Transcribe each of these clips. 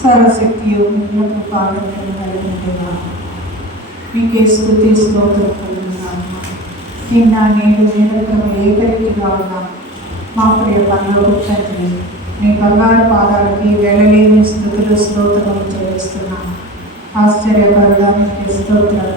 సర్వశక్తియు మిమ్మల్ని పాల్గొనడం కలిగింటున్నాను. మీకే స్తుతి స్తోత్రం కలుగుతున్నాను. నిన్న నేడు నిరంతరం ఏకరీతిగా ఉన్నాను. మా ప్రియ పరలోక తండ్రి, మీ బంగారు పాదాలకి వెళ్ళలేని స్థుతులు స్తోత్రములు చెల్లిస్తున్నాను. ఆశ్చర్యకరుడానికి స్తోత్రం,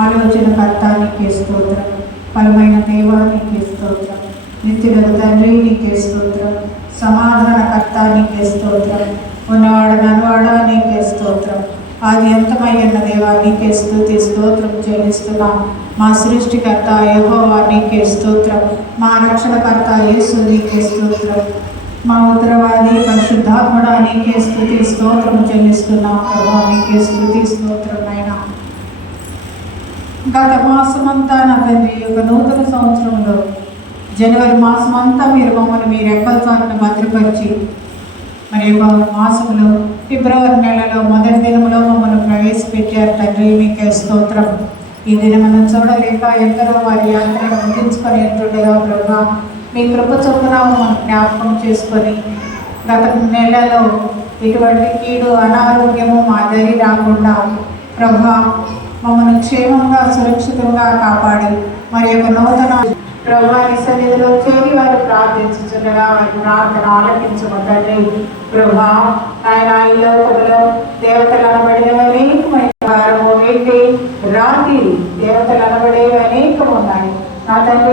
ఆలోచనకర్తానికి స్తోత్రం, బలమైన దేవానికి స్తోత్రం, నిత్యులకు తండ్రి నీకే స్తోత్రం, సమాధానకర్తానికి స్తోత్రం, ఉన్నవాడ నన్వాడా నీకే స్తోత్రం, ఆది అంతమయ్యన్న దేవా నీకే స్తుతి స్తోత్రం చెల్లిస్తున్నాం. మా సృష్టికర్త యెహోవా నీకే స్తోత్రం, మా రక్షణకర్త యేసు నీకే స్తోత్రం, మా ఉత్తరవాది పరిశుద్ధాత్ముడా నీకే స్తుతి స్తోత్రం చెల్లిస్తున్నాం. ప్రభా నీకే స్తుతి స్తోత్రం. అయినా గత మాసమంతా నా తండ్రి ఒక నూతన సంవత్సరంలో జనవరి మాసమంతా మీరు మమ్మల్ని మీ రెక్కల చాటును భద్రపరిచి మరి మాసంలో ఫిబ్రవరి నెలలో మొదటి దినములో మమ్మల్ని ప్రవేశపెట్టారు తండ్రి మీకే స్తోత్రం. ఈ దినమును చూడలేక ఎందరో వారి యాత్రను ముగించుకొని ఉంటుండగా ప్రభా మీ కృప చొప్పున మమ్మల్ని జ్ఞాపకం చేసుకొని గత నెలలో ఇటువంటి కీడు అనారోగ్యము మా దరి రాకుండా ప్రభా మమ్మల్ని క్షేమంగా సురక్షితంగా కాపాడి మరి యొక్క నూతన ప్రభాని సన్నిధిలో చేరి వారు ప్రార్థించుచుండగా వారి ప్రార్థన ఆలకించబడ్డండి. ప్రభా ఆయన ఈ లోకంలో దేవతలు అనబడినవి అనేకమైన వారము ఏంటి రాత్రి దేవతలు అనబడేవి అనేకం ఉన్నాయి. నా తండ్రి